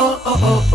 oh, oh, oh.